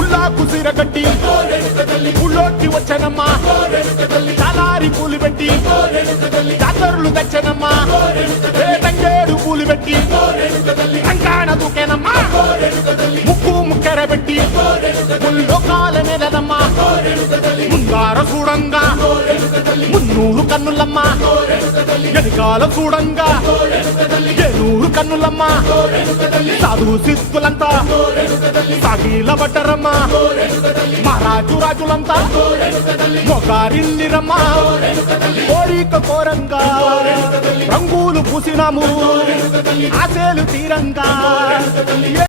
ఉల్లాకు సిరగట్టి ఉళ్ళోకి వచ్చనమ్మా చాలారి పూలు పెట్టి జాతరులు తెచ్చనమ్మా తంగేడు పూలు పెట్టి రంగాణ దూకేనమ్మా ముక్కు ముక్కెర పెట్టి ముల్లోకాల నెలనమ్మా ముంగార చూడంగా మున్నూరు కన్నులమ్మా ఎనకాల చూడంగా ఏనూరు కన్నులమ్మా సాధు సిద్ధులంతా సాగిల పడ్డరమ్మా మహారాజు రాజులంతా మొగారిల్లిరమ్మా కోరిక కోరంగా రంగులు పూసినాము ఆశలు తీరంగా